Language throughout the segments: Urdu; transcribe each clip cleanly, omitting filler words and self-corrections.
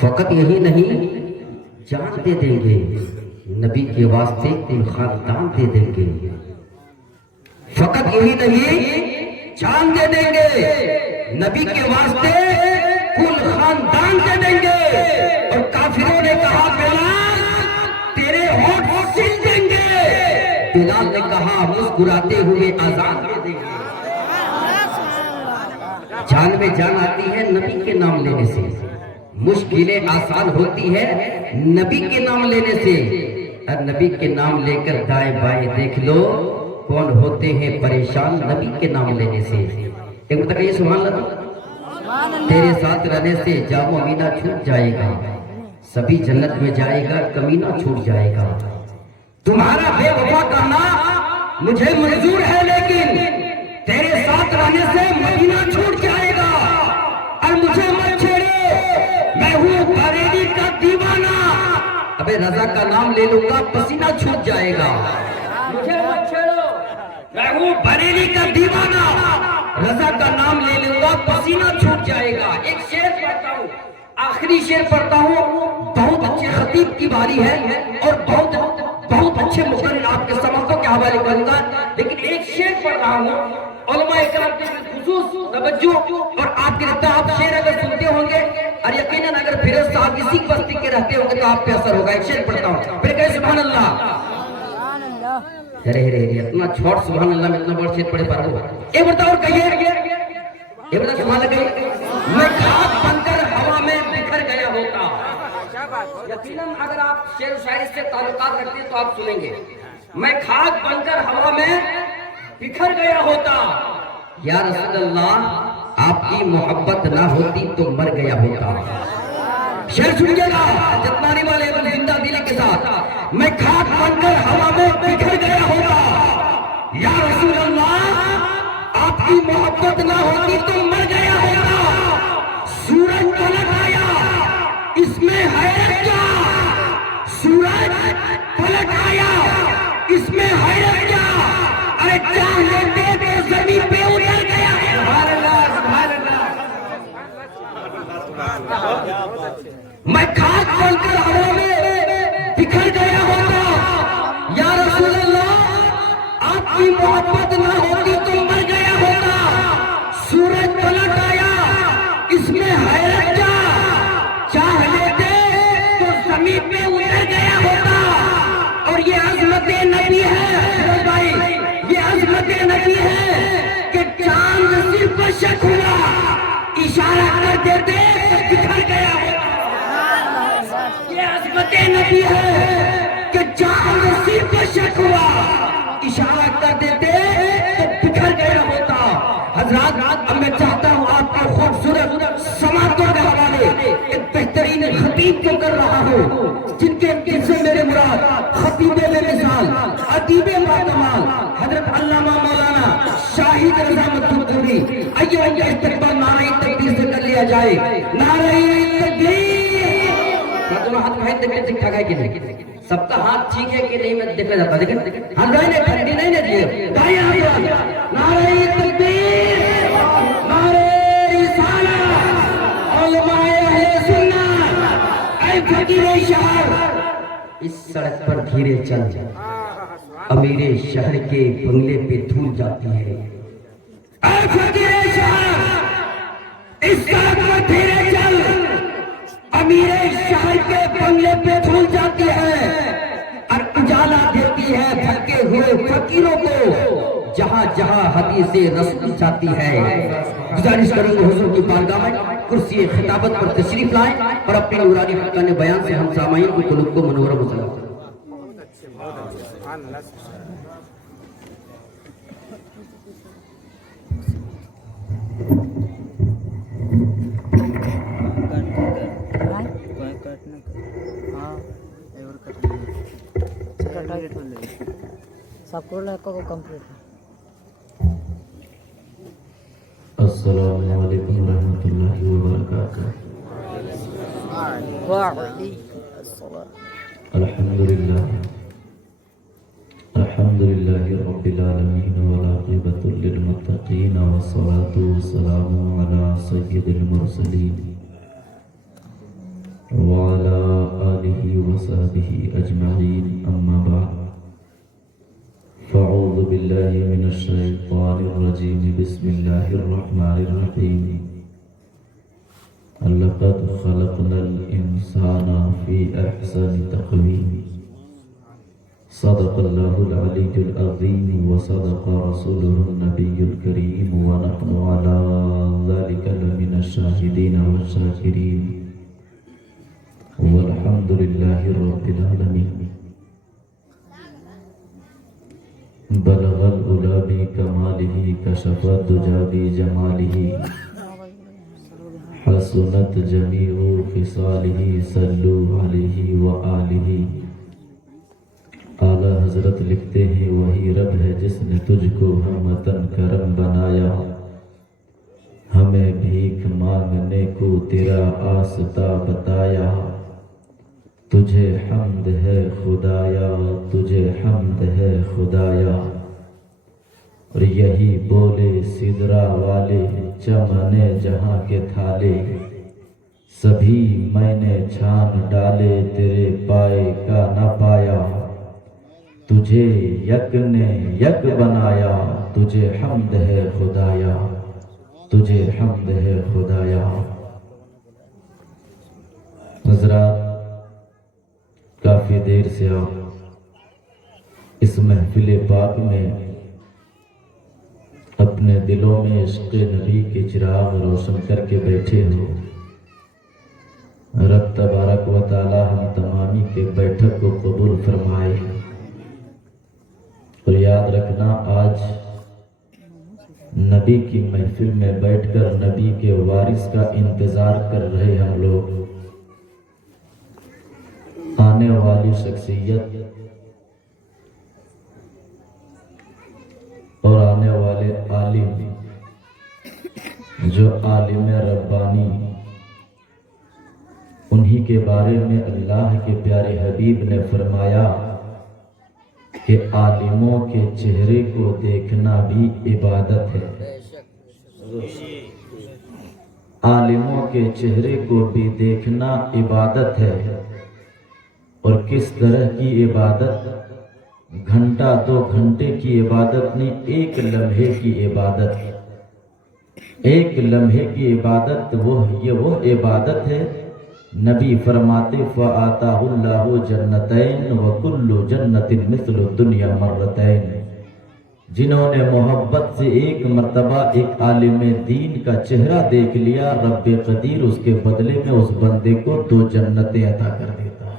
فقط یہی نہیں جان دے دیں گے، نبی کے واسطے کل خاندان دے دیں گے. فقط یہی نہیں جان دے دیں گے، نبی کے واسطے کل خاندان دے دیں گے. اور کافروں نے کہا بلال تیرے ہونٹ سل دیں گے، بلال نے کہا مسکراتے ہوئے آزاد دے دیں گے. جان میں جان آتی ہے نبی کے نام لینے سے، مشکلیں آسان ہوتی ہے نبی کے نام لینے سے. اور نبی کے نام لے کر دائیں بائیں دیکھ لو کون ہوتے ہیں پریشان نبی کے نام لینے سے. ایک مطلب یہ سبحان اللہ. تیرے ساتھ رہنے سے جام و مینا چھوٹ جائے گا، سبھی جنت میں جائے گا، کمینہ چھوٹ جائے گا. تمہارا بے وفا کرنا مجھے منظور ہے، لیکن تیرے ساتھ رہنے سے مدینہ چھوٹ جائے گا. اور مجھے مت چھیڑو، میں ہوں بریلی کا دیوانہ. ابے رضا کا نام لے لوں گا پسینہ چھوٹ جائے گا. مجھے مت چھیڑو، میں ہوں بریلی کا دیوانہ، رضا کا نام لے لوں گا پسینہ چھوٹ جائے گا. ایک شعر پڑھتا ہوں، آخری شعر پڑھتا ہوں. بہت اچھے خطیب کی باری ہے اور بہت اچھے مقرر آپ کے سماعتوں کے حوالے کروں گا، لیکن ایک شعر پڑھ رہا ہوں. علماء اکرام کے خصوص توجہ. اور آپ کے رہتے آپ شعر اگر سنتے ہوں گے اور یقیناً اگر فیروز صاحب اسی بستی کے رہتے ہوں گے تو آپ پہ اثر ہوگا. ایک شعر پڑھتا ہوں، پھر کہے سبحان اللہ. رہے اتنا چھوٹ سبحان اللہ میں اتنا بڑا شعر پڑھے پا رہا ہوں. ایک بڑھتا اور کہیے، ایک بڑھتا سبحان اللہ کہیے. میں خاک بن کر ہوا میں بکھر گیا ہوتا. یقیناً اگر آپ شعر و شاعری سے تعلقات رکھتے ہیں تو آپ سنیں گے. میں خاک بن کر ہوا میں بکھر گیا ہوتا. یا رسول اللہ آپ کی محبت نہ ہوتی تو مر گیا ہوتا. شعر سنیے گا جتنانی والے زندہ دلی کے ساتھ. میں خاک بن کر ہوا میں بکھر گیا ہوتا. یا رسول اللہ آپ کی محبت نہ ہوتی تو مر گیا ہوتا. سورج پلٹ آیا اس میں حیرت کیا، سورج پلٹ آیا اس میں حیرت کیا. ارے چاہ لیتے تو زمین پہ اتر گیا. سبحان اللہ سبحان اللہ. میں خاک بن کر ہوا میں بکھر گیا ہوتا. یا رسول اللہ آپ کی محبت نہ ہوتی تو مر گیا ہوتا. سورج پلٹ آیا اس میں حیرت کیا، چاہ لیتے تو زمین پہ اتر گیا ہوتا. اور یہ عظمت نبی ہے بھائی، یہ عظمت نبی ہے کہ چاند صرف شک ہوا، اشارہ کر دیتے تو بکھر گیا ہوتا. یہ عظمت نبی ہے کہ چاند صرف شک ہوا، اشارہ کر دیتے تو بکھر گیا ہوتا. حضرات اب میں چاہتا ہوں آپ کو خوبصورت سماعتوں کے حوالے ایک بہترین خطیب کیوں کر رہا ہوں جن کے سے میرے مراد خطیب بے مثال ادیب باتمال حضرت علامہ مولانا شاہد رضا مدھوپوری. آئیے ان کا استقبال نعرہ تکبیر سے کر لیا جائے. نعرہ تکبیر. دونوں ہاتھ بھائی تکبیر ٹھیک ٹھاک ہے کہ نہیں؟ سب کا ہاتھ ٹھیک ہے کہ نہیں میں دیکھنا چاہتا ہوں. لیکن ہم بھائی نے ٹھنڈی نہیں دے دیے. نعرہ تکبیر، نعرہ رسالہ، علماء اہل سنت. اے فقیر شہر اس سڑک پر دھیرے چل، امیر شہر کے بنگلے پہ دھول جاتی ہے. اے فقیر شہر اس سڑک پر دھیرے چل، امیر شہر کے بنگلے پہ دھول جاتی ہے اور اجالا دیتی ہے تھکے ہوئے فقیروں کو جہاں جہاں حدیث رسول جاتی ہے. گزارش کروں گے حضور کی بارگاہ میں کرسی خطابت پر تشریف لائیں اور اپنی نورانی فقان بیان سے ہم سامعین کو قلوب کو منور و مسلم. سب کو کمپلیٹ. السلام علیکم ورحمۃ اللہ وبرکاتہ. الحمدللہ رب العالمین والعاقبۃ للمتقین والصلاة والسلام علی سید المرسلین وصحبه أجمعين أما بعد فأعوذ بالله من الشيطان الرجيم بسم الله الرحمن الرحيم لقد خلقنا الإنسان في أحسن تقويم صدق الله العلي العظيم وصدق رسوله النبي الكريم ونحن على ذلك لمن الشاهدين والشاكرين والحمد لله رب العالمين بلغ العلا بكماله كشف الدجى بجماله حسنت جميع خصاله صلوا عليه وآلہ اعلیٰ حضرت لکھتے ہیں وہی رب ہے جس نے تجھ کو ہمتن کرم بنایا ہمیں بھیک مانگنے کو تیرا آستا بتایا تجھے حمد ہے خدایا تجھے حمد ہے خدایا اور یہی بولے سدرا والے چمنے جہاں کے تھالے سبھی میں نے چھان ڈالے تیرے پائے کا نہ پایا تجھے یک نے یک بنایا تجھے حمد ہے خدایا تجھے حمد ہے خدایا حضرات کافی دیر سے آپ اس محفل پاک میں اپنے دلوں میں عشق نبی کے چراغ روشن کر کے بیٹھے ہو رب تبارک و تعالی ہم تمامی کے بیٹھک کو قبول فرمائے اور یاد رکھنا آج نبی کی محفل میں بیٹھ کر نبی کے وارث کا انتظار کر رہے ہم لوگ آنے والی شخصیت اور آنے والے عالم جو عالم ربانی انہی کے بارے میں اللہ کے پیارے حبیب نے فرمایا کہ عالموں کے چہرے کو دیکھنا بھی عبادت ہے عالموں کے چہرے کو بھی دیکھنا عبادت ہے اور کس طرح کی عبادت گھنٹہ 2 گھنٹے کی عبادت نہیں ایک لمحے کی عبادت ایک لمحے کی عبادت وہ عبادت ہے نبی فرماتے فَآتَاهُ اللَّهُ جَنَّتَيْنِ وَكُلُّ جَنَّةٍ مِثْلُ الدُّنْيَا مَرَّتَيْنِ جنہوں نے محبت سے ایک مرتبہ ایک عالم دین کا چہرہ دیکھ لیا رب قدیر اس کے بدلے میں اس بندے کو 2 جنتیں عطا کر دیتا ہے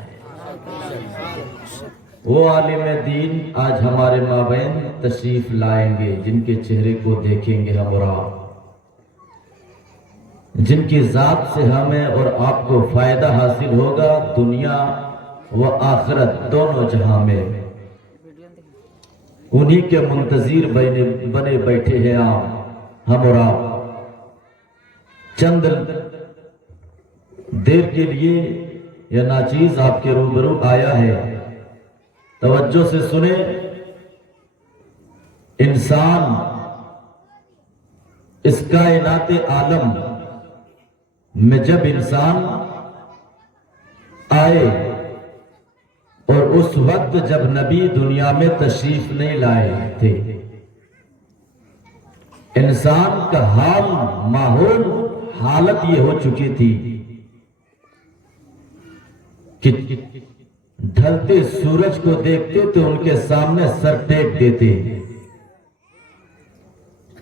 وہ عالم دین آج ہمارے مابین تشریف لائیں گے جن کے چہرے کو دیکھیں گے ہم اور آپ جن کی ذات سے ہمیں اور آپ کو فائدہ حاصل ہوگا دنیا و آخرت دونوں جہاں میں انہی کے منتظر بنے بیٹھے ہیں ہم اور آپ چند دیر کے لیے یہ ناچیز آپ کے روبرو آیا ہے توجہ سے سنیں انسان اس کائنات عالم میں جب انسان آئے اور اس وقت جب نبی دنیا میں تشریف نہیں لائے تھے انسان کا حال ماحول حالت یہ ہو چکی تھی کہ ڈھلتے سورج کو دیکھتے تو ان کے سامنے سر ٹیک دیتے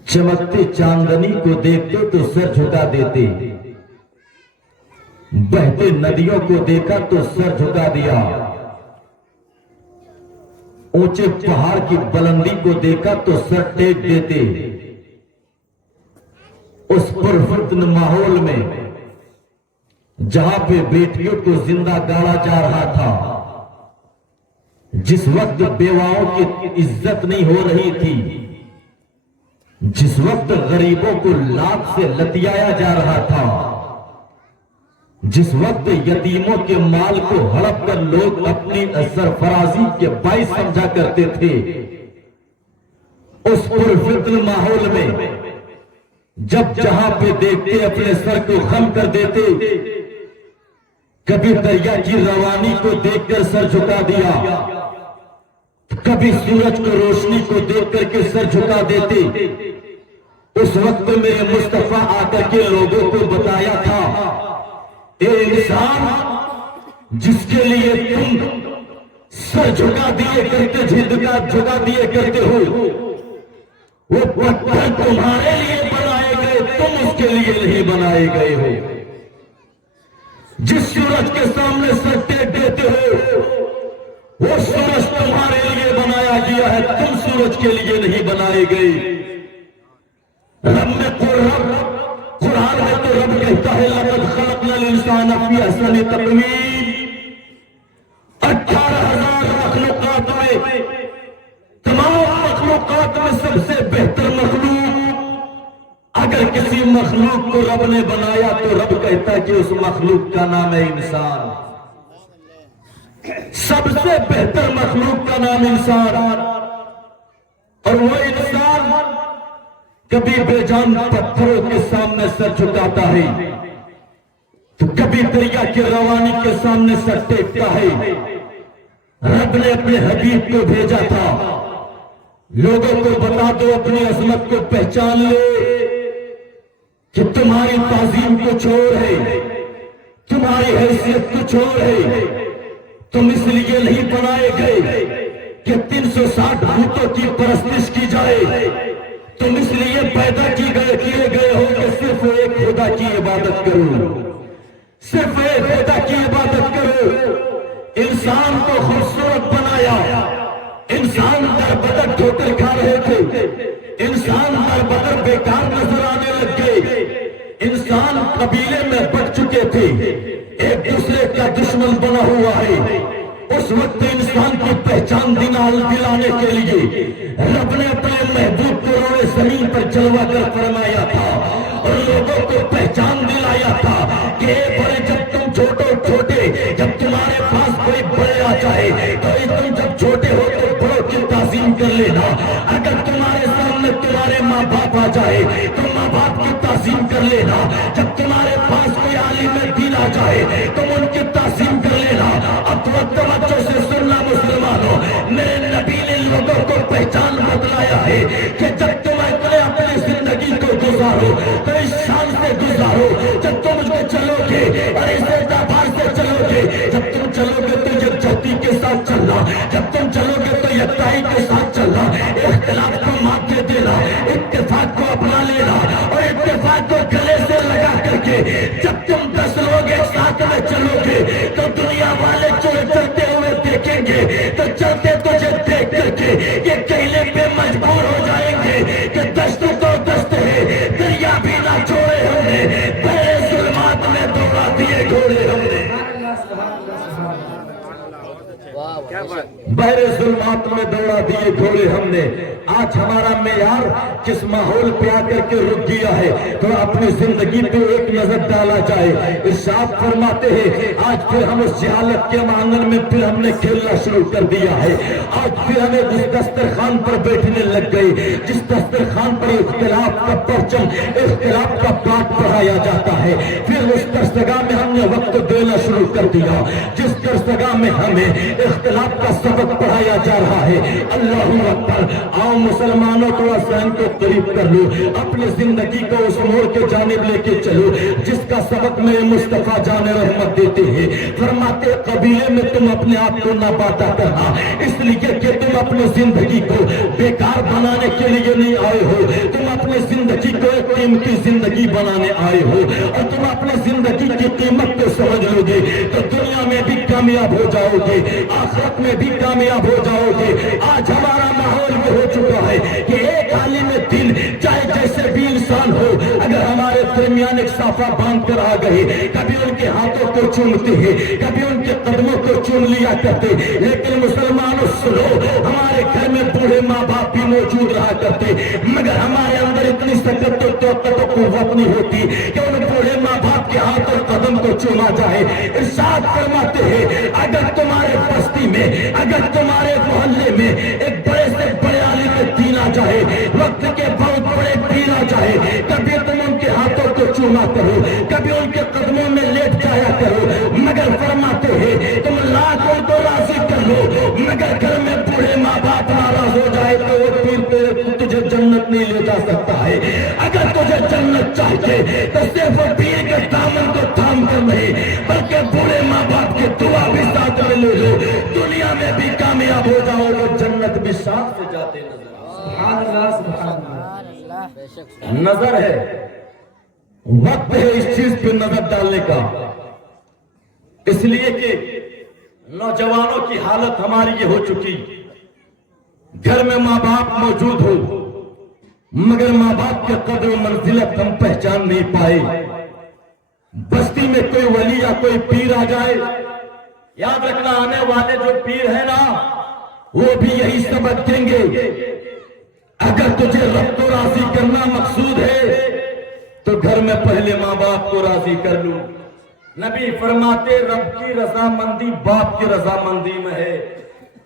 چمکتے چاندنی کو دیکھتے تو سر جھکا دیتے بہتے ندیوں کو دیکھا تو سر جھکا دیا اونچے پہاڑ کی بلندی کو دیکھا تو سر ٹیک دیتے اس پرفتن ماحول میں جہاں پہ بیٹیوں کو زندہ گاڑا جا رہا تھا جس وقت بیواؤں کی عزت نہیں ہو رہی تھی جس وقت غریبوں کو لات سے لتیایا جا رہا تھا جس وقت یتیموں کے مال کو ہڑپ کر لوگ اپنی سرفرازی کے باعث سمجھا کرتے تھے اس پرفتن ماحول میں جب جہاں پہ دیکھتے اپنے سر کو خم کر دیتے کبھی دریا کی روانی کو دیکھ کر سر جھکا دیا، کبھی سورج کو روشنی کو دیکھ کر کے سر جھکا دیتے۔ اس وقت میرے مصطفیٰ آ کر کے لوگوں کو بتایا تھا، اے انسان، جس کے لیے تم سر جھکا دیے کرتے جھکا دیے کرتے ہو، وہ پتھر تمہارے لیے بنائے گئے، تم اس کے لیے نہیں بنائے گئے ہو۔ جس سورج کے سامنے سر ٹیک دیتے ہو، وہ سورج تمہارے لیے بنایا گیا ہے، تم سورج کے لیے نہیں بنائے گئے۔ رب میں قرآن میں تو رب کہتا ہے لقد خلقنا الانسان فی احسن تقویم۔ 18,000 مخلوقات میں، تمام مخلوقات میں سب سے بہتر مخلوق، اگر کسی مخلوق کو رب نے بنایا تو رب کہتا ہے کہ اس مخلوق کا نام ہے انسان۔ سب سے بہتر مخلوق کا نام انسان، اور وہ انسان کبھی بے جان پتھروں کے سامنے سر جھکاتا ہے، تو کبھی دریا کی روانی کے سامنے سر ٹیکتا ہے۔ رب نے اپنے حبیب کو بھیجا تھا، لوگوں کو بتا دو، اپنی عظمت کو پہچان لے کہ تمہاری تعظیم کچھ اور ہے، تمہاری حیثیت کچھ اور ہے۔ تم اس لیے نہیں بنائے گئے کہ 360 بھوتوں کی پرستش کی جائے، تم اس لیے پیدا کیے گئے ہو کہ صرف ایک خدا کی عبادت کرو، صرف ایک خدا کی عبادت کرو۔ انسان کو خوبصورت بنایا، انسان در بدر ٹھوکر کھا رہے تھے، انسان در بدر بیکار نظر آنے لگ گئے، انسان قبیلے میں بٹ چکے تھے، ایک دوسرے کا دشمن بنا ہوا ہے۔ اس وقت انسان کی پہچان دلانے کے لیے رب نے اپنے محبوب کو روئے زمین پر چلوا کر فرمایا تھا، اور لوگوں کو پہچان دلایا تھا کہ بڑے جب تم چھوٹے جب تمہارے پاس کوئی بڑے آ جائے تو تم جب چھوٹے ہو تو بڑوں کی تعظیم کر لینا، اگر تمہارے سامنے تمہارے ماں باپ آ جائے تو ماں باپ کی تعظیم کر لینا، جب تمہارے پاس کوئی عالم دین آ جائے تم ان کی تعظیم کر لینا۔ اب توجہ سے سننا مسلمانوں، میرے نبی نے لوگوں کو پہچان بتلایا ہے کہ جب تم اپنی زندگی کو گزارو تو اس شان سے گزارو، جب تم اس کو چلو گے اور اس اعتبار سے چلو گے، جب تم چلو گے تو یکجہتی کے ساتھ چلنا، جب تم چلو گے تو یکتائی کے ساتھ چلنا، اختلاف کو ماتھے دینا، اتفاق کو اپنا لینا، اور اتفاق کو گلے سے لگا کر کے جب تم 10 لوگ ایک ساتھ میں چلو گے تو دنیا والے چلتے ہوئے دیکھیں گے تو چلتے تجھے دیکھ کر کے یہ کہنے پہ مجبور ہو جائیں گے کہ دشت تو دست ہے، دریا بھی نہ چھوڑے ہم نے، بڑے ظلمات میں دوڑا دیے گھوڑے ہم نے، بحر ظلمات میں دوڑا دیے گھوڑے ہم نے۔ آج ہمارا معیار جس ماحول پہ آ کر کے رک گیا ہے تو اپنی زندگی پہ ایک نظر ڈالا جائے۔ ارشاد فرماتے ہیں آج پھر ہم اس جہالت کے آنگن میں پھر ہم نے کھیلنا شروع کر دیا ہے، آج پھر ہمیں جس دسترخوان پر بیٹھنے لگ گئے، جس دسترخوان پر اختلاف کا پرچم، اختلاف کا پاٹ پڑھایا جاتا ہے، پھر اس درسگاہ میں ہم نے وقت دینا شروع کر دیا جس درسگاہ میں ہمیں اختلاف کا سبق پڑھایا جا رہا ہے۔ اللہ اکبر! آؤ مسلمانوں کو حسین کو قریب کر لو، اپنی زندگی کو اس موڑ کے جانب لے کے چلو جس کا سبق میں مصطفیٰ جان رحمت دیتے ہیں۔ فرماتے قبیلے میں تم اپنے آپ کو نہ باتا کرنا، اس لیے کہ تم اپنی زندگی کو بیکار بنانے کے لیے نہیں آئے ہو، تم اپنی زندگی کو ایک قیمتی زندگی بنانے آئے ہو، اور تم اپنی زندگی کی قیمت کو سمجھ لو گے تو دنیا میں بھی کامیاب ہو جاؤ گے، آخرت میں بھی کامیاب ہو جاؤ گے۔ آج ہمارا ماحول یہ ہو چکا ہے کہ ایک عالم دین چاہے جیسے بھی انسان ہو، اگر ہمارے درمیان ایک صافہ باندھ کر آ گئے، کبھی ان کے ہاتھوں کو چومتے ہیں، کبھی ان کے قدموں کو چوم لیا کرتے، لیکن مسلمانوں سنو، ہمارے گھر میں بوڑھے ماں باپ بھی موجود رہا کرتے، مگر ہمارے اندر اتنی سکت و طاقت و قوت نہیں ہوتی کہ ان بوڑھے ماں باپ کے ہاتھ اور قدم کو چوما جائے۔ ارشاد فرماتے ہیں اگر تمہارے بستی میں، اگر تمہارے محلے میں ایک بڑے سے بڑے عالم دین آ جائے، وقت کے بہت بڑے پیر آ جائے، کبھی تم ان کے ہاتھوں کو چوما کرو، کبھی ان کے قدموں میں لیٹ جایا کرو، مگر فرماتے ہیں تم لاکھ ان کو راضی کر لو، مگر گھر میں بوڑھے ماں باپ ناراض ہو جائے تو وہ پیر تجھے جنت نہیں لے جا سکتا ہے۔ اگر تجھے جنت چاہیے تو صرف پیر کے دامن کو تھام کر نہیں، بلکہ بوڑھے ماں باپ کی دعا بھی ساتھ میں لے لو، دنیا میں بھی کامیاب ہو جاؤ گے، جنت بھی ساتھ سے جاتے نظر آؤ۔ سبحان اللہ سبحان اللہ۔ نظر ہے، وقت ہے اس چیز پہ نظر ڈالنے کا، اس لیے کہ نوجوانوں کی حالت ہماری یہ ہو چکی، گھر میں ماں باپ موجود ہو مگر ماں باپ کے قدر و منزلت ہم پہچان نہیں پائے۔ بستی میں کوئی ولی یا کوئی پیر آ جائے، یاد رکھنا آنے والے جو پیر ہیں نا وہ بھی یہی سبق دیں گے، اگر تجھے رب کو راضی کرنا مقصود ہے تو گھر میں پہلے ماں باپ کو راضی کر لو۔ نبی فرماتے رب کی رضامندی باپ کی رضامندی میں ہے،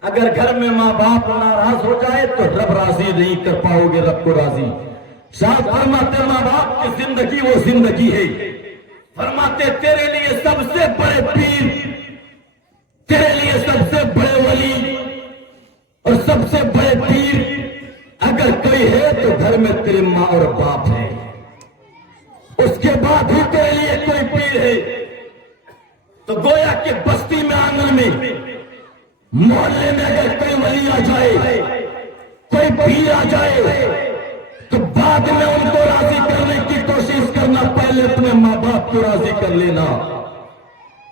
اگر گھر میں ماں باپ ناراض ہو جائے تو رب راضی نہیں کر پاؤ گے رب کو راضی۔ شاید فرماتے ماں باپ کی زندگی وہ زندگی ہے، فرماتے تیرے لیے سب سے بڑے پیر، تیرے لیے سب سے بڑے ولی اور سب سے بڑے پیر اگر کوئی ہے تو گھر میں تیرے ماں اور باپ ہے، اس کے بعد ہی تیرے لیے کوئی پیر ہے۔ تو گویا کہ بستی میں آنگن میں محلے میں اگر کوئی ولی آ جائے کوئی پیر آ جائے تو بعد میں ان کو راضی کرنے کی کوشش کرنا، پہلے اپنے ماں باپ کو راضی کر لینا۔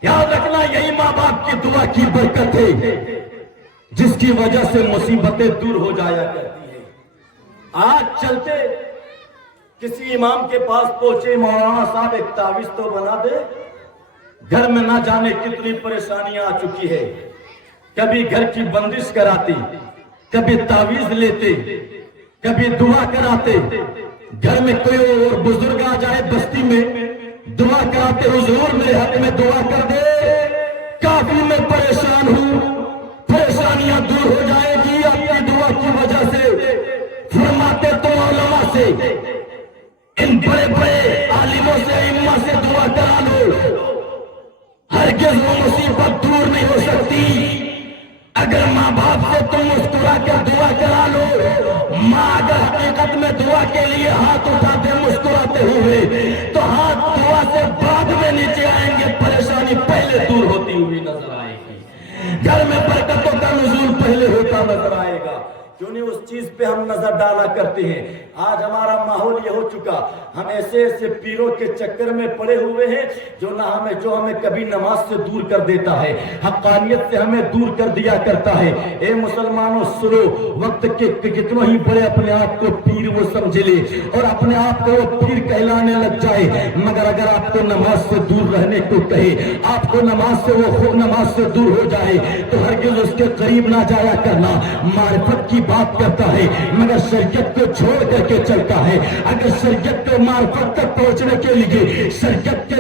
یاد رکھنا یہی ماں باپ کی دعا کی برکت ہے جس کی وجہ سے مصیبتیں دور ہو جایا کرتی ہیں۔ آج چلتے کسی امام کے پاس پہنچے، مولانا صاحب ایک تعویذ تو بنا دے، گھر میں نہ جانے کتنی پریشانیاں آ چکی ہے، کبھی گھر کی بندش کراتے، کبھی تعویذ لیتے، کبھی دعا کراتے، گھر میں کوئی اور بزرگ آ جائے بستی میں دعا کراتے، حضور میرے حق میں دعا کر دے، کافی میں پریشان ہوں، پریشانیاں دور ہو جائے گی آپ کی دعا کی وجہ سے۔ فرماتے تم علماء سے، ان بڑے بڑے عالموں سے، ائمہ سے دعا کرا لو، ہرگز وہ مصیبت دور نہیں ہو سکتی۔ اگر ماں باپ سے تم مسکرا کر دعا کرا لو، ماں اگر حقیقت میں دعا کے لیے ہاتھ اٹھاتے مسکراتے ہوئے تو ہاتھ دعا سے بعد میں نیچے آئیں گے، پریشانی پہلے دور ہوتی ہوئی نظر آئے گی، گھر میں برکتوں کا نزول پہلے ہوتا نظر آئے گا۔ کیوں نہیں اس چیز پہ ہم نظر ڈالا کرتے ہیں؟ آج ہمارا ماحول یہ ہو چکا، ہم ایسے ایسے پیروں کے چکر میں پڑے ہوئے ہیں جو ہمیں کبھی نماز سے دور کر دیتا ہے، حقانیت سے ہمیں دور کر دیا کرتا ہے۔ اے مسلمانوں سنو، وقت کے کتنوں ہی بڑے اپنے آپ کو پیر وہ سمجھ لے اور اپنے آپ کو وہ پیر کہلانے لگ جائے، مگر اگر آپ کو نماز سے دور رہنے کو کہے، آپ کو نماز سے وہ خود نماز سے دور ہو جائے تو ہرگز اس کے قریب نہ جایا کرنا۔ معرفت کی بات کرتا ہے مگر شریعت کو چھوڑ کر کے چلتا ہے، اگر شریعت کو معرفت تک پہنچنے کے لیے شریعت کے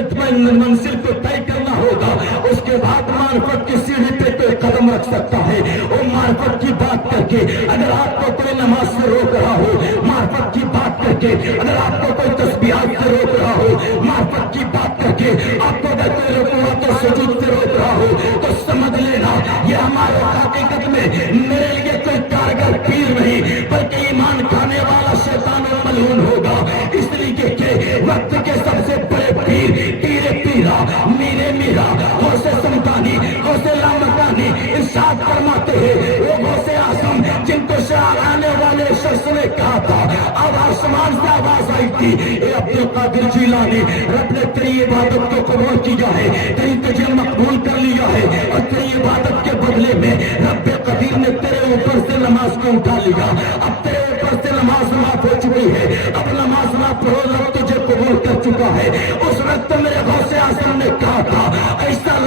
منزل کو طے کرنا ہوگا، اس کے بعد معرفت کی سیڑھی پہ کوئی قدم رکھ سکتا ہے۔ اور معرفت کی بات کر کے اگر آپ کو کوئی نماز سے روک رہا ہو، معرفت کی بات کر کے اگر آپ کو کوئی تسبیحات سے روک رہا ہو، معرفت کی بات کر کے آپ کو اگر کوئی رکوعات و سجود سے روک رہا ہو تو سمجھ لینا یہ ہمارے حقیقت میں میرے لیے کوئی کارگر پیر نہیں بلکہ ایمان کھانے والا شیطان و ملعون ہوگا، اس لیے کہ وقت کے سب سے بڑے پیر پیرے پیرا میرے میرا غوث سمتانی غوث لامکانی ارشاد فرماتے ہیں، وہ غوث اعظم جن کو آنے والے شخص نے کہا تھا، اب آسمان سے آواز آئی تھی، اے عبد القادر جیلانی، رب نے تیری عبادت کو قبول کیا ہے، تیری تجھے مقبول کر لیا ہے اور تیری عبادت کے بدلے میں رب قدیر نے تیرے اوپر سے نماز کو اٹھا لیا، اب تیرے اوپر سے نماز معاف ہو چکی ہے، اب نماز نہ پڑھو، رب تجھے قبول کر چکا ہے۔ اس وقت میرے غوث اعظم نے کہا تھا، ایسا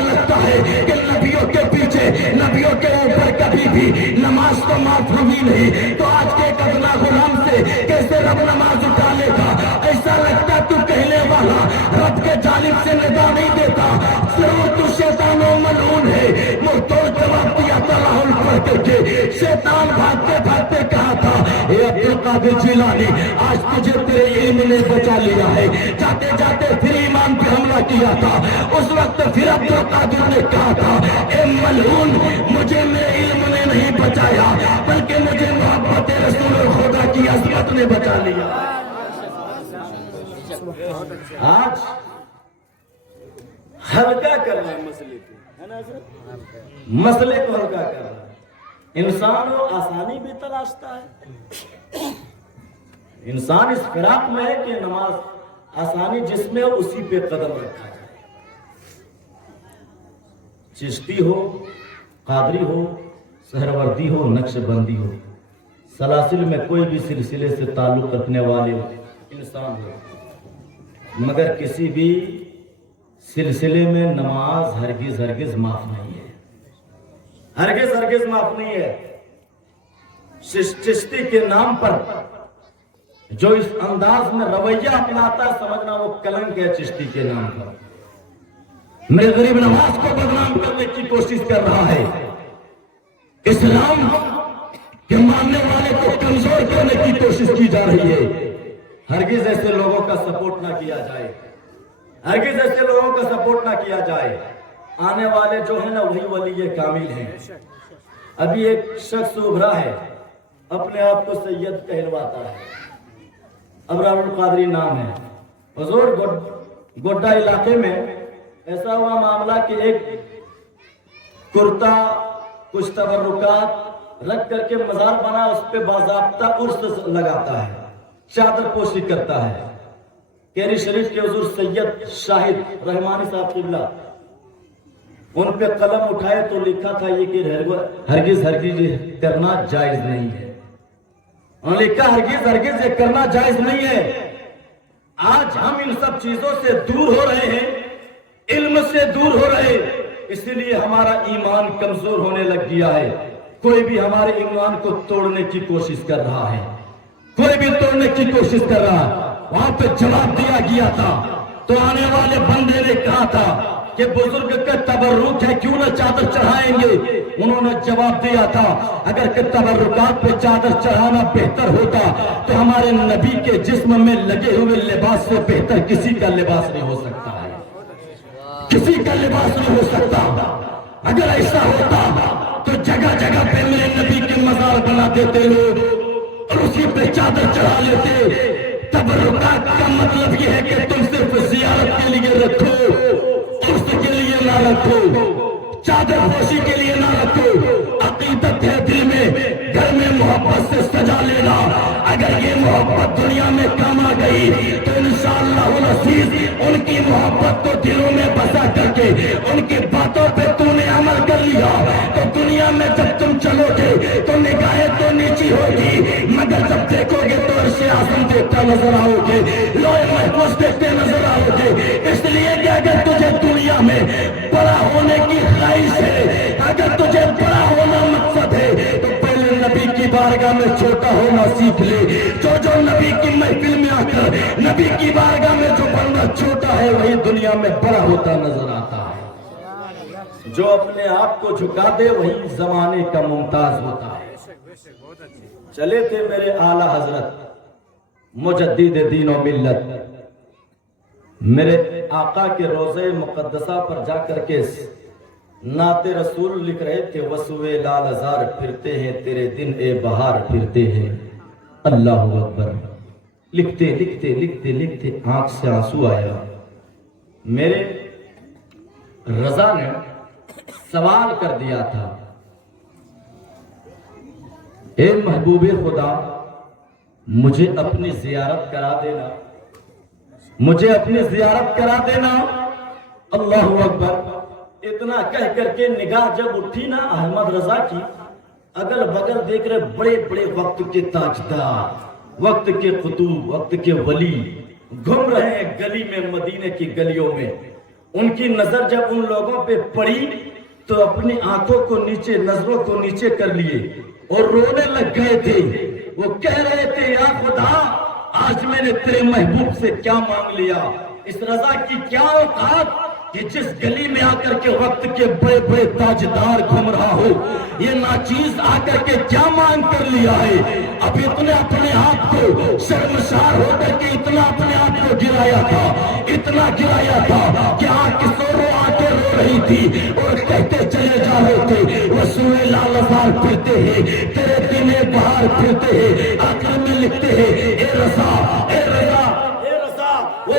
لگتا ہے کہ نبیوں کے پیچھے نبیوں کے اوپر کبھی بھی نماز کو معاف ہوئی نہیں، تو آج کے ایک ادنا غلام سے کیسے رب نماز اٹھا لے گا؟ ایسا لگتا تو کہنے والا رب کے جانب سے ندا نہیں دیتا، ضرور تو شیطان و ملعون ہے۔ منہ توڑ جواب دیا تلاحل پڑھ کر کے، شیطان بھاگتے بھاگتے کہا تھا، اے عبد قادر جیلانی آج تجھے تیرے علم نے بچا لیا ہے. جاتے جاتے پھر ایمان پہ حملہ کیا تھا. اس وقت پھر عبد القادر نے کہا تھا اے ملعون مجھے میرے علم نے نہیں بچایا بلکہ مجھے محبت رسول خدا کی عظمت نے بچا لیا. آج ہلکا کر رہا ہے مسئلے کو، ہے نا حضرت؟ مسئلے کو ہلکا کر رہا ہے. انسان وہ آسانی بھی تلاشتا ہے. انسان اس فراق میں ہے کہ نماز آسانی جس میں ہو اسی پہ قدم رکھا جائے. چشتی ہو، قادری ہو، سہروردی ہو، نقش بندی ہو، سلاسل میں کوئی بھی سلسلے سے تعلق رکھنے والے انسان ہو، مگر کسی بھی سلسلے میں نماز ہرگز ہرگز معاف نہیں ہے. ہرگز ہرگز معاف نہیں ہے. چشتی کے نام پر جو اس انداز میں رویہ اپناتا ہے سمجھنا وہ کلنک ہے چشتی کے نام پر. میرے غریب نواز کو بدنام کرنے کی کوشش کر رہا ہے. اسلام کے ماننے والے کو کمزور کرنے کی کوشش کی جا رہی ہے. ہرگز ایسے لوگوں کا سپورٹ نہ کیا جائے. ہرگز ایسے لوگوں کا سپورٹ نہ کیا جائے. آنے والے جو ہیں نا وہی ولی کامل ہیں. ابھی ایک شخص ابھرا ہے اپنے آپ کو سید کہلواتا ہے، ابرار القادری نام ہے. حضور گوڈا علاقے میں ایسا ہوا معاملہ کہ ایک کرتا کچھ تبرکات رکھ کر کے مزار بنا، اس پہ باضابطہ عرس لگاتا ہے، چادر پوشی کرتا ہے. کیری شریف کے حضور سید شاہد رحمانی صاحب قبلہ ان پہ قلم اٹھائے تو لکھا تھا یہ کہ ہرگز ہرگز یہ کرنا جائز نہیں ہے. انہوں نے لکھا ہرگز ہرگز یہ کرنا جائز نہیں ہے. آج ہم ان سب چیزوں سے دور ہو رہے ہیں، علم سے دور ہو رہے، اسی لیے ہمارا ایمان کمزور ہونے لگ گیا ہے. کوئی بھی ہمارے ایمان کو توڑنے کی کوشش کر رہا ہے، کوئی بھی توڑنے کی کوشش کر رہا ہے. وہاں پہ جواب دیا گیا تھا تو آنے والے بندے نے کہا تھا کہ بزرگ کا تبرک ہے کیوں نہ چادر چڑھائیں گے. انہوں نے جواب دیا تھا اگر کہ تبرکات پہ چادر چڑھانا بہتر ہوتا تو ہمارے نبی کے جسم میں لگے ہوئے لباس سے بہتر کسی کا لباس نہیں ہو سکتا ہے، کسی کا لباس نہیں ہو سکتا. اگر ایسا ہوتا تو جگہ جگہ پہ میرے نبی کے مزار بنا دیتے لوگ اور اسی پہ چادر چڑھا لیتے. تبرکات کا مطلب یہ ہے کہ تم صرف زیارت کے لیے رکھو، عرس کے لیے نہ رکھو، چادر پوشی کے لیے نہ رکھو. عقیدت ہے دل میں، گھر میں محبت سے سجا لینا. اگر یہ محبت دنیا میں کام آ گئی تو انشاءاللہ العزیز ان کی محبت کو دلوں میں بسا کر کے ان کی باتوں پہ تم نے عمل کر لیا تو دنیا میں جب تم چلو گے تو نگاہیں تو نیچی ہوگی، مگر جب دیکھو گے تو عرش اعظم دیکھتا نظر آؤ گے، لوح محفوظ دیکھتے نظر آؤ گے. اس لیے کہ اگر تجھے دنیا میں بڑا ہونے کی خواہش ہے، اگر تجھے بڑا ہونا مقصد ہے تو پہلے نبی کی بارگاہ میں چھوٹا ہونا سیکھ لے. جو نبی کی محفل میں آ کر نبی کی بارگاہ میں جو بندہ چھوٹا ہے وہی دنیا میں بڑا ہوتا نظر آتا ہے. جو اپنے آپ کو جھکا دے وہی زمانے کا ممتاز ہوتا ہے. چلے تھے میرے اعلیٰ حضرت مجدد دین و ملت، میرے آقا کے روضہ مقدسہ پر جا کر کے نعت رسول لکھ رہے تھے. وسوے لال ہزار پھرتے ہیں تیرے دن اے بہار پھرتے ہیں. اللہ اکبر. لکھتے لکھتے لکھتے لکھتے آنکھ سے آنسو آیا. میرے رضا نے سوال کر دیا تھا اے محبوب خدا مجھے اپنی زیارت کرا دینا، مجھے اپنی زیارت کرا دینا. اللہ اکبر. اتنا کہہ کر کے نگاہ جب اٹھی نا احمد رضا کی، اگل بگل دیکھ رہے بڑے بڑے وقت کے تاجدار، وقت کے قطب، وقت کے ولی گھوم رہے ہیں گلی میں، مدینے کی گلیوں میں. ان کی نظر جب ان لوگوں پہ پڑی تو اپنی آنکھوں کو نیچے، نظروں کو نیچے کر لیے اور رونے لگ گئے تھے. وہ کہہ رہے تھے یا خدا آج میں نے تیرے محبوب سے کیا مانگ لیا. اس رضا کی کیا اوقات کہ جس گلی میں آ کر کے وقت کے بڑے بڑے تاجدار گھوم رہا ہو، یہ ناچیز آ کر کے کیا مانگ کر لیا ہے. اب اتنے اپنے آپ کو شرمسار ہو کر کے اتنا اپنے آپ کو گرایا تھا، اتنا گرایا تھا کہ آنکھ کی سورو آ کے رو رہی تھی اور کہتے چلے جا رہے تھے وسوئے لال ازار پھرتے ہیں، تیرے دن بہار پھرتے ہیں، آخر میں لکھتے ہیں اے رضا اے رضا اے رضا، وہ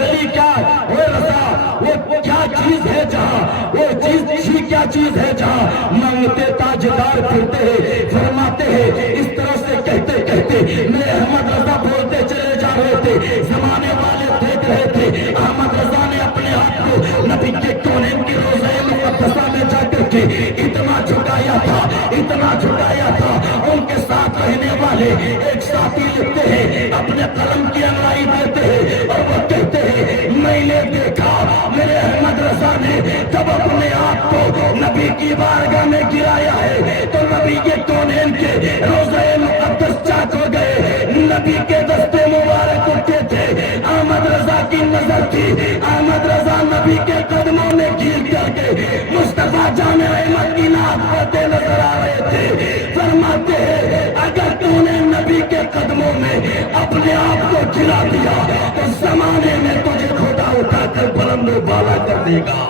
گلی کیا اے رضا، وہ کیا چیز ہے جہاں، وہ چیز کیا چیز ہے جہاں مانگتے تاجدار پھرتے ہیں، فرماتے ہیں اس طرح سے کہتے کہتے میرے احمد رضا بولتے چلے جا رہے تھے، زمانے والے دیکھ رہے تھے احمد رضا نے اپنے آپ کو نبی کے کونین کی روضہ مقدسہ میں جا کر کے اتنا جھکایا تھا، اتنا جھکایا تھا، ان کے ساتھ رہنے والے ایک ساتھی لکھتے ہیں اپنے قلم کی انوائی دیتے ہیں اور وہ کہتے ہیں میں نے دیکھا میرے احمد رضا نے جب اپنے آپ کو نبی کی بارگاہ میں گرایا ہے تو نبی کے کونین کے روضہ مقدس چاک ہو گئے، نبی کے دستے مبارک اٹھے تھے، احمد رضا کی نظر تھی، احمد رضا نبی کے قدموں میں گر کر کے مصطفیٰ جان احمد کی نعت پڑھتے نظر آ رہے تھے، فرماتے ہیں اگر تو نے نبی کے قدموں میں اپنے آپ کو گرا دیا تو زمانے میں تجھے خدا اٹھا کر بلند و بالا کر دے گا۔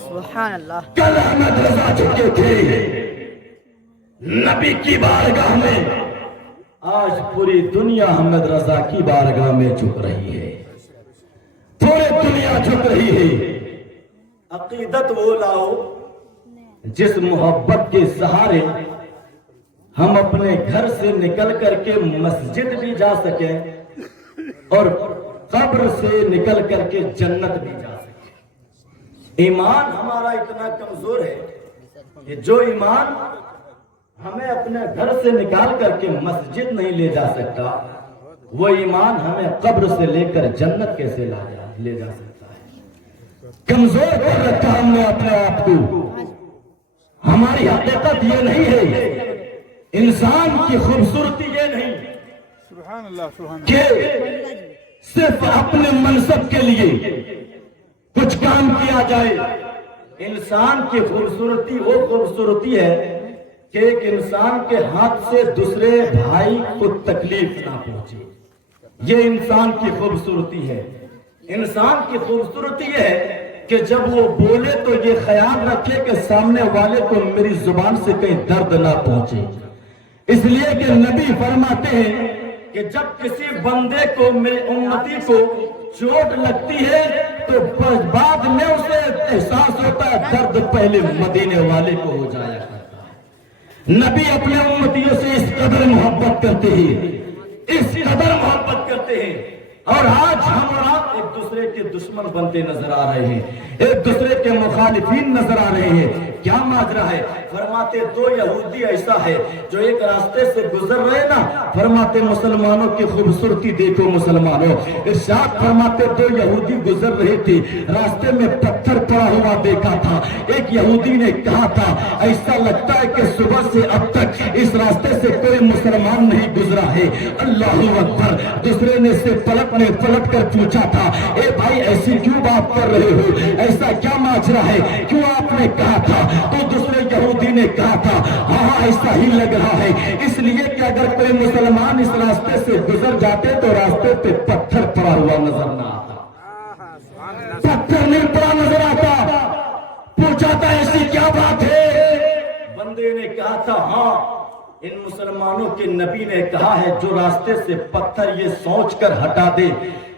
سبحان اللہ۔ کل احمد رضا چکے تھے نبی کی بارگاہ میں، آج پوری دنیا احمد رضا کی بارگاہ میں جھک رہی ہے، پوری دنیا جھک رہی ہے۔ عقیدت وہ لاؤ جس محبت کے سہارے ہم اپنے گھر سے نکل کر کے مسجد بھی جا سکیں اور قبر سے نکل کر کے جنت بھی جا سکیں۔ ایمان ہمارا اتنا کمزور ہے کہ جو ایمان ہمیں اپنے گھر سے نکال کر کے مسجد نہیں لے جا سکتا، وہ ایمان ہمیں قبر سے لے کر جنت کیسے لے جا سکتا ہے؟ کمزور کر رکھا ہم نے اپنے آپ کو۔ ہماری حقیقت یہ نہیں ہے، انسان کی خوبصورتی یہ نہیں کہ صرف اپنے منصب کے لیے کچھ کام کیا جائے۔ انسان کی خوبصورتی وہ خوبصورتی ہے کہ ایک انسان کے ہاتھ سے دوسرے بھائی کو تکلیف نہ پہنچے، یہ انسان کی خوبصورتی ہے۔ انسان کی خوبصورتی یہ ہے کہ جب وہ بولے تو یہ خیال رکھے کہ سامنے والے کو میری زبان سے کہیں درد نہ پہنچے، اس لیے کہ نبی فرماتے ہیں کہ جب کسی بندے کو میرے امتی کو چوٹ لگتی ہے تو بعد میں اسے احساس ہوتا ہے درد پہلے مدینے والے کو ہو جایا کرتا ہے۔ نبی اپنے امتیوں سے اس قدر محبت کرتے ہیں، اس قدر محبت کرتے ہیں، اور آج ہم اور آپ ایک دوسرے کے دشمن بنتے نظر آ رہے ہیں، ایک دوسرے کے مخالفین نظر آ رہے ہیں۔ کیا ماجرا ہے؟ فرماتے دو یہودی ایسا ہے جو ایک راستے سے گزر رہے نا، فرماتے مسلمانوں کی خوبصورتی دیکھو مسلمانوں، ارشاد فرماتے دو یہودی گزر رہے تھے، راستے میں پتھر پڑا ہوا دیکھا تھا، ایک یہودی نے کہا تھا ایسا لگتا ہے کہ صبح سے اب تک اس راستے سے کوئی مسلمان نہیں گزرا ہے، اللہ اکبر۔ دوسرے نے سے پلٹ کر پوچھا تھا اے بھائی ایسی کیوں بات کر رہے ہو، ایسا کیا ماجرا ہے، کیوں آپ نے کہا تھا؟ تو دوسرے یہودی نے کہا تھا ہاں ایسا ہی لگ رہا ہے، اس لیے کہ اگر کوئی مسلمان اس راستے سے گزر جاتے تو راستے پہ پتھر پڑا ہوا نظر نہ آتا، پتھر نہیں پڑا نظر آتا۔ پوچھا تھا ایسی کیا بات ہے؟ بندے نے کہا تھا ہاں ان مسلمانوں کے نبی نے کہا ہے جو راستے سے پتھر یہ سوچ کر ہٹا دے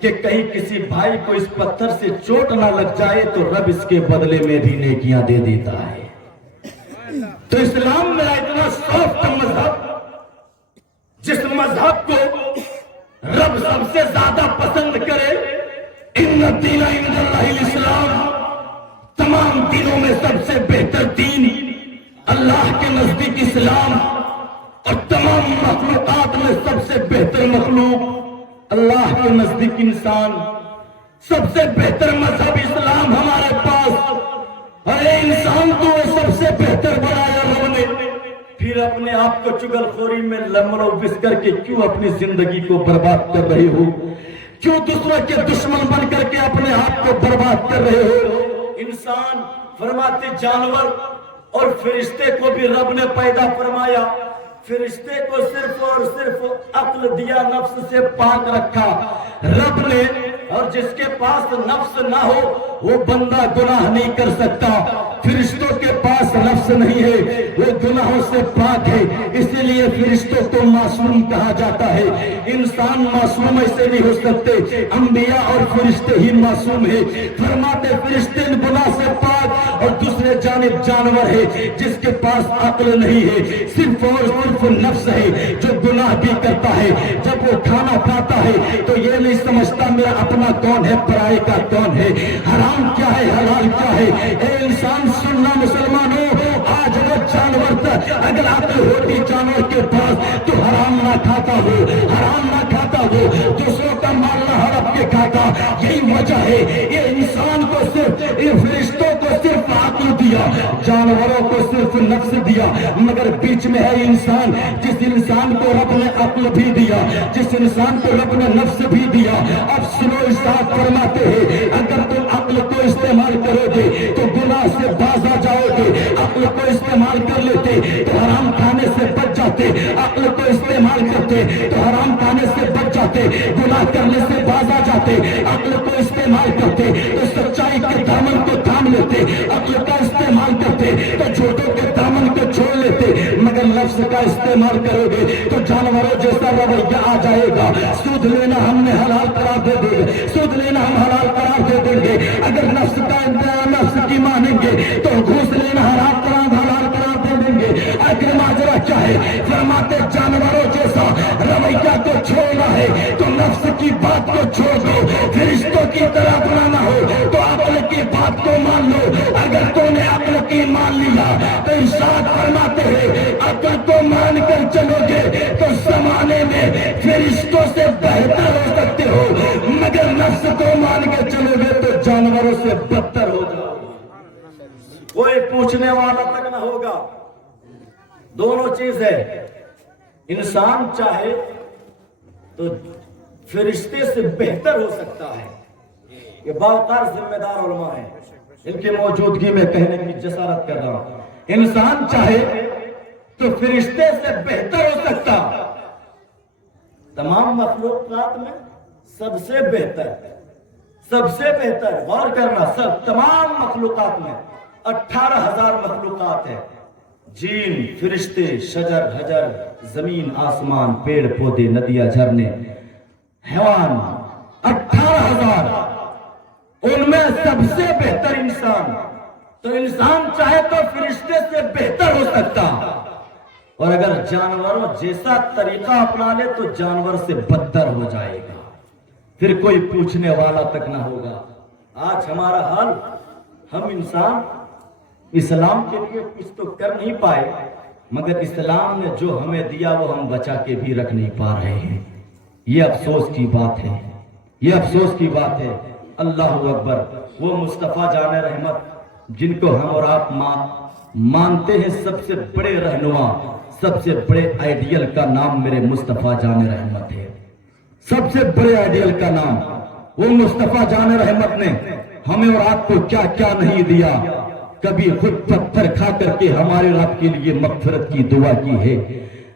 کہ کہیں کسی بھائی کو اس پتھر سے چوٹ نہ لگ جائے تو رب اس کے بدلے میں بھی نیکیاں دے دیتا ہے۔ تو اسلام میرا اتنا سافٹ مذہب، جس مذہب کو رب سب سے زیادہ پسند کرے، ان الدین عند اللہ الاسلام، تمام دینوں میں سب سے بہتر دین اللہ کے نزدیک اسلام، اور تمام مخلوقات میں سب سے بہتر مخلوق اللہ کے نزدیک انسان، سب سے بہتر مذہب اسلام ہمارے پاس، اور اے انسان کو سب سے بہتر بنایا رب نے، پھر اپنے آپ کو چگل خوری میں ملوث کر کے کیوں اپنی زندگی کو برباد کر رہے ہو، کیوں دوسروں کے دشمن بن کر کے اپنے آپ کو برباد کر رہے ہو؟ انسان فرماتے جانور اور فرشتے کو بھی رب نے پیدا فرمایا، فرشتے کو صرف اور صرف عقل دیا، نفس سے پاک رکھا رب نے، اور جس کے پاس نفس نہ ہو وہ بندہ گناہ نہیں کر سکتا۔ فرشتوں کے پاس نفس نہیں ہے، وہ گناہوں سے پاک ہے، اسی لیے فرشتوں کو معصوم کہا جاتا ہے۔ انسان معصوم ایسے نہیں ہو سکتے، انبیاء اور فرشتے ہی معصوم ہیں۔ فرماتے فرشتے گناہ سے پاک، اور دوسرے جانب جانور ہے جس کے پاس عقل نہیں ہے، صرف اور صرف نفس ہے جو گناہ بھی کرتا ہے۔ جب وہ کھانا کھاتا ہے تو یہ نہیں سمجھتا میرا اپنا کون ہے، پرائے کا کون ہے، حرام کیا ہے، حلال کیا ہے۔ اے انسان سننا مسلمانوں، آج وہ جانور تک اگر عقل ہوتی جانور کے پاس تو حرام نہ کھاتا ہو، حرام نہ کھاتا ہو، دوسروں کا مال نہ ہڑپ کے کھاتا۔ یہی وجہ ہے یہ انسان کو صرف، یہ فرشتوں کو صرف عقل دیا، جانوروں کو صرف نفس دیا، مگر بیچ میں ہے انسان، جس انسان کو رب نے عقل بھی دیا، جس انسان کو رب نے نفس بھی دیا۔ اب سنو، ارشاد فرماتے ہیں اگر تم عقل کو استعمال کرو گے تو گناہ سے باز آ جاؤ گے۔ عقل کو استعمال کر لیتے تو حرام کھانے سے بچ جاتے، عقل کو استعمال کرتے تو حرام کھانے سے بچ جاتے، گناہ کرنے سے باز آ جاتے۔ عقل کو استعمال کرتے تو سچائی کے دامن کو تھام لیتے، عقل کا استعمال کرتے تو جھوٹوں کے دامن کو چھوڑ لیتے، مگر نفس کا استعمال کرو گے تو جانوروں جیسا رویہ آ جائے گا۔ سود لینا ہم نے حلال قرار دے دیں گے، سود لینا ہم حلال قرار دے دیں گے، اگر نفس کا نفس کی مانیں گے تو گھوس لینا حلال قرار دے دیں گے۔ آخر ماجرا کیا ہے؟ فرماتے جانوروں جیسا رویہ کو چھوڑنا ہے تو نفس کی بات کو چھوڑ دو، فرشتوں کی طرح بنانا ہو تو عقل کی بات کو مان لو۔ اگر تو نے عقل کی مان لیا تو ارشاد فرماتے ہیں عقل کو مان کر چلو گے تو زمانے میں فرشتوں سے بہتر ہو سکتے ہو، مگر نفس کو مان کے چلو گے تو جانوروں سے بدتر ہو جاؤ گے، کوئی پوچھنے والا تک نہ ہوگا۔ دونوں چیز ہے، انسان چاہے تو فرشتے سے بہتر ہو سکتا ہے۔ یہ باوقار ذمہ دار علماء ہیں، ان کی موجودگی میں کہنے کی جسارت کر رہا ہوں، انسان چاہے تو فرشتے سے بہتر ہو سکتا۔ تمام مخلوقات میں سب سے بہتر، سب سے بہتر، غور کرنا، سب تمام مخلوقات میں 18,000 مخلوقات ہیں، جین، فرشتے، شجر، حجر، زمین، آسمان، پیڑ پودے، ندیاں، جھرنے، حیوان، 18,000، ان میں سب سے بہتر انسان۔ تو انسان چاہے تو فرشتے سے بہتر ہو سکتا، اور اگر جانوروں جیسا طریقہ اپنا لے تو جانور سے بدتر ہو جائے گا، پھر کوئی پوچھنے والا تک نہ ہوگا۔ آج ہمارا حال، ہم انسان اسلام کے لیے کچھ تو کر نہیں پائے، مگر اسلام نے جو ہمیں دیا وہ ہم بچا کے بھی رکھ نہیں پا رہے ہیں۔ یہ افسوس کی بات ہے، یہ افسوس کی بات ہے۔ اللہ اکبر، وہ مصطفیٰ جان رحمت جن کو ہم اور آپ مانتے ہیں سب سے بڑے رہنما، سب سے بڑے آئیڈیل کا نام میرے مصطفیٰ جان رحمت ہے، سب سے بڑے آئیڈیل کا نام۔ وہ مصطفیٰ جان رحمت نے ہمیں اور آپ کو کیا کیا نہیں دیا، کبھی خود پتھر کھا کر کے ہمارے رب کے لیے مغفرت کی دعا کی ہے،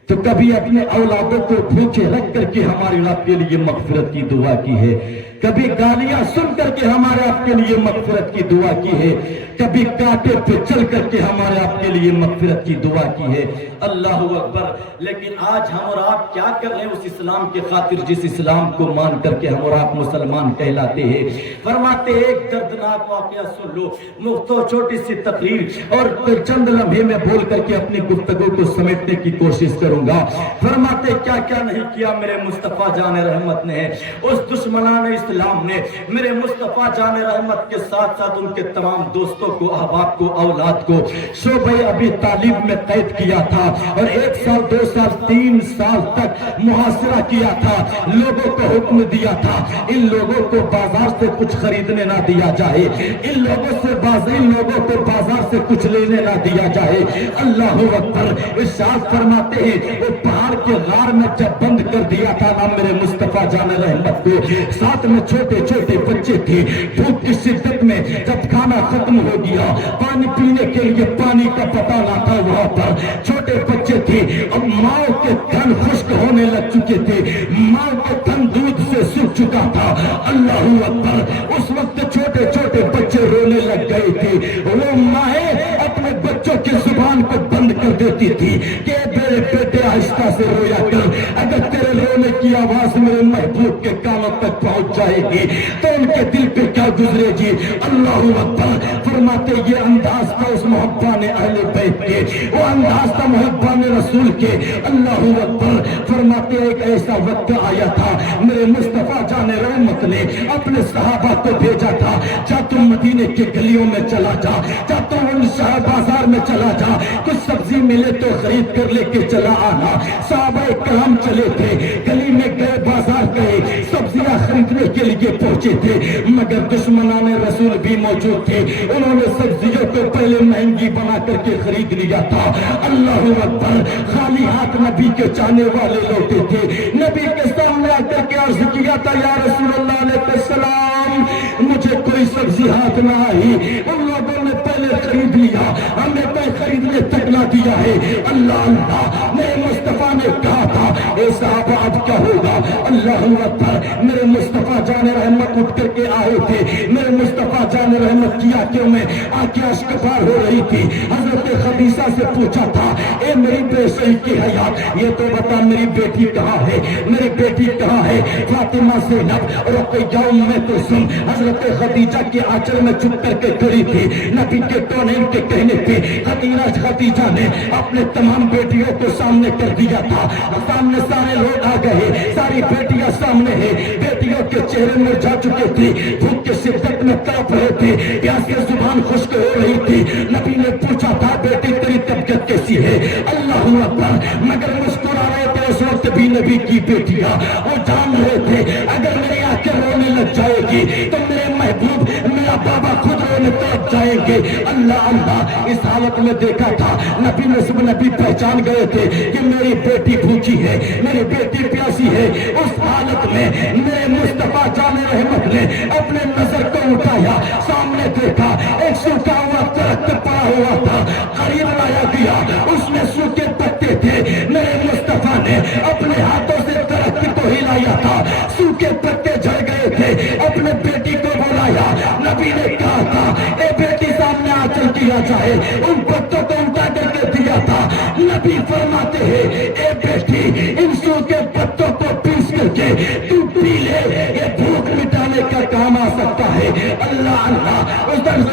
تو کبھی اپنے اولادوں کو بھوکے رکھ کر کے ہمارے رب کے لیے مغفرت کی دعا کی ہے، کبھی گالیاں سن کر کے ہمارے آپ کے لیے مغفرت کی دعا کی ہے، کبھی کانٹے پہ چل کر کے ہمارے آپ کے لیے مغفرت کی دعا کی ہے۔ اللہ اکبر۔ لیکن آج ہم اور آپ کیا کر رہے ہیں اس اسلام کے خاطر جس اسلام کو مان کر کے ہم اور آپ مسلمان کہلاتے ہیں؟ فرماتے ایک دردناک واقعہ سن لو، مختو چھوٹی سی تقریر اور چند لمحے میں بول کر کے اپنی گفتگو کو سمیٹنے کی کوشش کروں گا۔ فرماتے کیا کیا نہیں کیا میرے مصطفیٰ جان رحمت نے، اس دشمنان اسلام نے میرے مصطفیٰ جان رحمت کے ساتھ ساتھ ان کے تمام دوستوں کو، احباب کو، اولاد کو شعبہ ابی طالب میں قید کیا تھا، اور 1 سال 2 سال 3 سال تک محاصرہ کیا تھا، لوگوں کو حکم دیا تھا ان لوگوں کو بازار سے کچھ خریدنے نہ دیا جائے، ان لوگوں کو بازار سے کچھ لینے نہ دیا جائے۔ اللہ اکبر۔ ارشاد فرماتے ہیں وہ پہاڑ کے غار میں جب بند کر دیا تھا نا میرے مصطفیٰ جان رحمت کو، ساتھ میں چھوٹے چھوٹے بچے تھے. بھوک کی شدت میں جب کھانا ختم ہو گیا, پانی پینے کے لیے پانی کا پتہ نہ تھا وہاں پر. چھوٹے بچے تھے, اب ماں کے تھن خشک ہونے لگ چکے تھے, ماں کے تھن دودھ سے سوکھ چکا تھا. اللہ اکبر. اس وقت چھوٹے چھوٹے بچے رونے لگ گئے تھے. وہ مائیں اپنے بچوں کی زبان کو بند کر دیتی تھی کہ میرے بیٹے آہستہ سے رویا کر, اگر تیرے رونے کی آواز میرے محبوب کے کانوں تک پہنچ جائے گی تو ان کے دل پہ کیا گزرے گی. اللہ اکبر. فرماتے یہ انداز تھا اس محبان اہل بیت کے, وہ انداز تھا محبان رسول کے. اللہ اکبر. فرماتے ایک ایسا وقت آیا تھا, میرے مصطفیٰ جان رحمت نے اپنے صحابہ کو بھیجا تھا, جا تم مدینے کے گلیوں میں چلا جا, جا تم ان شہر بازار میں چلا جا, کچھ سبزی ملے تو خرید کر لے کے چلا آنا. صحابہ کرام چلے تھے, گلی میں گئے, بازار گئے, سبزیاں خریدنے کے لیے پہنچے تھے, مگر دشمنان رسول بھی موجود تھے. انہوں نے سبزیوں کو پہلے مہنگی بنا کر کے خرید لیا تھا. اللہ اکبر. خالی ہاتھ نبی کے چاہنے والے لوٹے تھے. نبی کے سامنے آ کر کے عرض کیا تھا, یا رسول اللہ علیہ السلام, مجھے کوئی سبزی ہاتھ نہ آئی. ان لوگوں نے پہلے خرید لیا, ہمیں کوئی خریدنے تک نہ دیا ہے. اللہ اللہ. میرے مصطفیٰ نے کہا تھا, اے صحابہ اب کیا ہوگا. اللہ اکبر. میرے مصطفیٰ جان رحمت اٹھ کر کے آئے تھے. میرے مصطفیٰ جان رحمت کی آنکھوں میں آنکھیں اشکبار ہو رہی تھی. حضرت خدیجہ سے پوچھا تھا, اے میری بیٹی کی حیات, یہ تو بتا میری بیٹی کہاں ہے, میری بیٹی کہاں ہے. فاطمہ زینب رقیہ ام کلثوم حضرت خدیجہ کے آنچل میں چھپ کر کے کھڑی تھی. نبی کے کونین کے کہنے پہ خدیجہ نے اپنے تمام بیٹیوں کو سامنے کر دیا تھا. سامنے سارے لوگ آ گئے, ساری بیٹیاں سامنے ہیں. بیٹیوں کے چہرے میں جا چکے تھے, بھوک کے شدت میں تڑپ رہے تھے, پیاس سے زبان خشک ہو رہی تھی. نبی نے پوچھا تھا, بیٹی تیری طبیعت کیسی ہے. اللہ اکبر. مگر مسکرا رہے تھے اس وقت بھی نبی کی بیٹیاں. وہ جان رہے تھے اگر میری آنکھیں رونے لگ جائے گی تو میرے محبوب میرا بابا خود رونے تڑپ جائیں گے. اللہ اللہ. اس حالت میں دیکھا تھا نبی نے, سب نبی پہچان گئے تھے کہ میری بیٹی بھوکی ہے, میری بیٹی پیاسی ہے. اس حالت میں میرے مصطفیٰ جان رحمت نے اپنے نظر کو اٹھایا, سامنے دیکھا ایک سوکھا ہوا درخت پڑا ہوا تھا, قریب لایا گیا, اس میں سوکھے پتے تھے. میرے مصطفیٰ نے اپنے ہاتھوں سے درخت کو ہلایا تھا, سوکھے پتے جھڑ گئے تھے. اپنے بیٹی کو بلایا, نبی نے کہا تھا, اے بیٹی سامنے آنچل کیا جائے. ان پتوں کو اٹھا کر کے دیا تھا. نبی فرماتے ہیں, اے بیٹی ان سوکھے پتوں کو پیس کر کے تو پی لے, یہ بھوک مٹانے کا کام آ سکتا ہے. اللہ اللہ. ادھر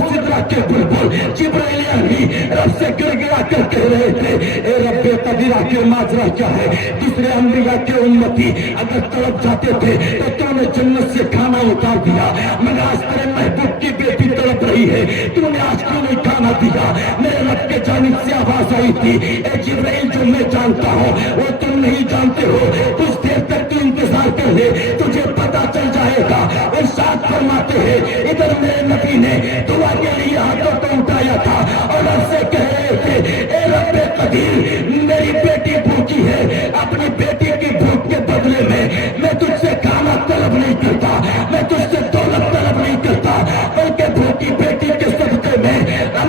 سدرہ کے بلبل جبرائیل امین رب سے گر گرا کر کہہ رہے تھے, اے رب قدیر آخر ماجرا کیا ہے. دوسرے انبیاء کے امتی اگر تڑپ جاتے تھے تو تو نے جنت سے کھانا اتار دیا, مگر آج تیرے محبوب کی بیٹی تڑپ رہی ہے, تو نے آج کیوں نہیں کھانا دیا. میرے رب کے جانب سے آواز آئی تھی, اے جبرائیل جو میں جانتا ہوں وہ تم نہیں جانتے ہو, کچھ دیر تک تو انتظار کر لے, تجھے پتا چل جائے گا. ارشاد فرماتے ہیں, ادھر میرے نبی نے دعا کے لیے ہاتھوں کو اٹھایا تھا اور رب سے کہہ رہے تھے, اے رب قدیر میری بیٹی بھوکی ہے, اپنی بیٹی کی بھوک کے بدلے میں تجھ سے کھانا طلب نہیں کرتا, میں تجھ سے دولت طلب نہیں کرتا, بلکہ بھوکی بیٹی کے صدقے میں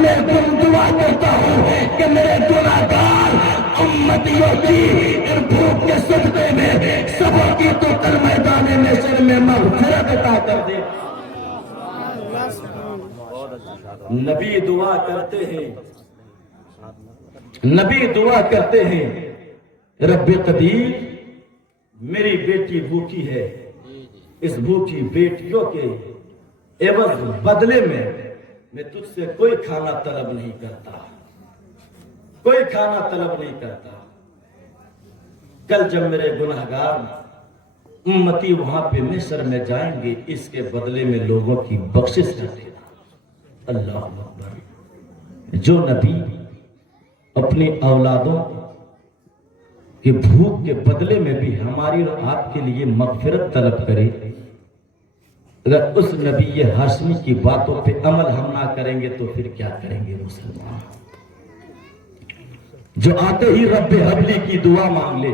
میں دعا کرتا ہوں کہ میرے گناہگار امتیوں کی ان بھوک کے صدقے میں سبوں کی تو کل میدان محشر میں مغفرت عطا کر دے. نبی دعا کرتے ہیں, نبی دعا کرتے ہیں, رب قدیر میری بیٹی بھوکی ہے, اس بھوکی بیٹیوں کے عوض بدلے میں تجھ سے کوئی کھانا طلب نہیں کرتا, کوئی کھانا طلب نہیں کرتا. کل جب میرے گناہگار امتی وہاں پہ محشر میں جائیں گے, اس کے بدلے میں لوگوں کی بخشش کر دینا. اللہ اکبر. جو نبی اپنی اولادوں کے بھوک کے بدلے میں بھی ہماری اور آپ کے لیے مغفرت طلب کرے, اگر اس نبی ہاشمی کی باتوں پہ عمل ہم نہ کریں گے تو پھر کیا کریں گے مسلمان. جو آتے ہی رب حبلی کی دعا مانگ لے,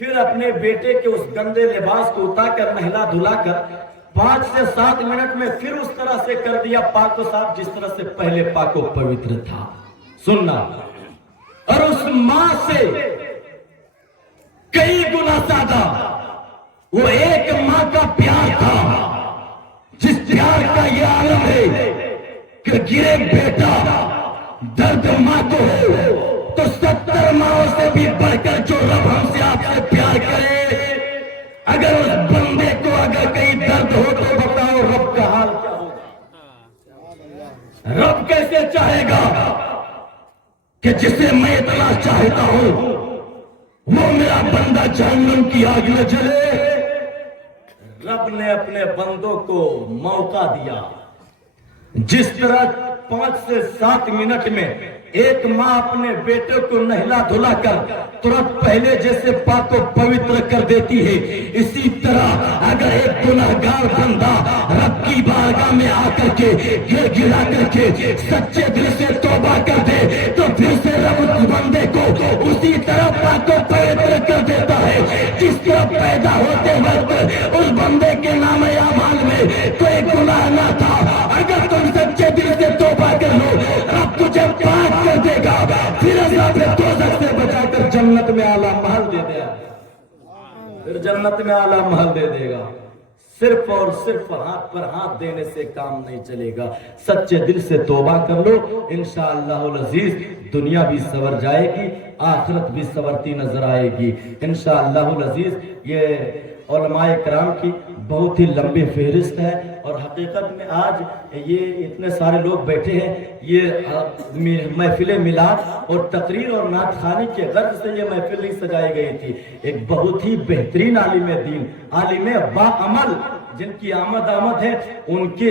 پھر اپنے بیٹے کے اس گندے لباس کو اتار کر نہلا دھلا کر 5 سے 7 منٹ میں پھر اس طرح سے کر دیا پاک و صاف جس طرح سے پہلے پاک و پوتر تھا. سننا، اور اس ماں سے کئی گنا زیادہ وہ ایک ماں کا پیار تھا جس پیار کا یہ عالم ہے کہ گرے بیٹا درد ماں کو ہو تو 70 ماں سے بھی بڑھ کر جو رب ہم سے آپ سے پیار کرے، اگر اس بندے کو اگر کہیں درد ہو تو بتاؤ رب کا حال کیا ہوگا؟ رب کیسے چاہے گا کہ جسے میں اتنا چاہتا ہوں وہ میرا بندہ جہنم کی آگ میں جلے؟ رب نے اپنے بندوں کو موقع دیا. جس طرح 5 سے 7 منٹ میں ایک ماں اپنے بیٹے کو نہلا دھلا کر ترنت پہلے جیسے پاک و پوتر کر دیتی ہے، اسی طرح اگر ایک گناہگار بندہ رب کی بارگاہ میں آ کر کے گر گرا کر کے سچے دل سے توبہ کر دے تو پھر سے رب اس بندے کو اسی طرح پاک و پوتر کر دیتا ہے جس طرح پیدا ہوتے وقت اس بندے کے نام اعمال میں کوئی گناہ نہ تھا. اگر تم سچے دل سے توبہ کر لو رب تجھے پاک کر دے گا، پھر عذاب دوزخ سے بچا کر جنت میں اعلیٰ محل دے دے گا. پھر جنت میں اعلیٰ محل دے دے گا. صرف اور صرف ہاتھ پر ہاتھ دینے سے کام نہیں چلے گا. سچے دل سے توبہ کر لو، انشاءاللہ العزیز دنیا بھی سنور جائے گی، آخرت بھی سنورتی نظر آئے گی انشاءاللہ العزیز. یہ علماء کرام کی بہت ہی لمبی فہرست ہے اور حقیقت میں آج یہ اتنے سارے لوگ بیٹھے ہیں. یہ محفل میلاد اور تقریر اور نعت خوانی کے غرض سے یہ محفل نہیں سجائی گئی تھی. ایک بہت ہی بہترین عالم دین، عالم با عمل جن کی آمد ہے، ان کے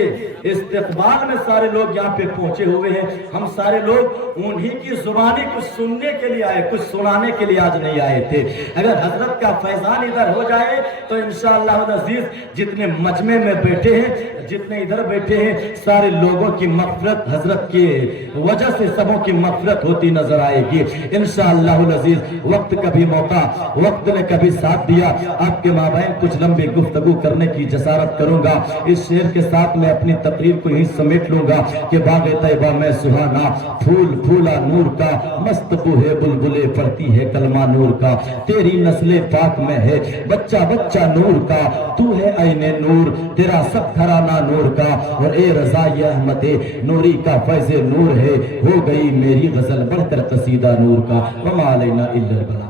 استقبال میں سارے لوگ یہاں پہ پہنچے ہوئے ہیں. ہم سارے لوگ انہی کی زبانی کچھ سننے کے لیے آئے، کچھ سنانے کے لیے آج نہیں آئے تھے. اگر حضرت کا فیضان ادھر ہو جائے تو انشاءاللہ العزیز جتنے مجمع میں بیٹھے ہیں، جتنے ادھر بیٹھے ہیں، سارے لوگوں کی مغفرت حضرت کی وجہ سے سبوں کی مغفرت ہوتی نظر آئے گی انشاءاللہ العزیز. وقت کبھی موقع، وقت نے کبھی ساتھ دیا، آپ کے مابین کچھ لمبی گفتگو کرنے کی جسارت کروں گا. اس شعر کے ساتھ میں اپنی تقریر کو ہی سمیٹ لوں گا کہ باغ طیبہ میں سہانا، پھول پھولا نور کا، مست بوہے بلبلے پڑھتی ہے کلمہ نور کا. تیری نسل پاک میں ہے بچہ بچہ نور کا، تو ہے عین نور، تیرا سب گھرانہ نور کا. اور اے رضا یہ احمد نوری کا فیض نور ہے، ہو گئی میری غزل بڑھ کر قصیدہ نور کا. وما علینا الا البلاغ.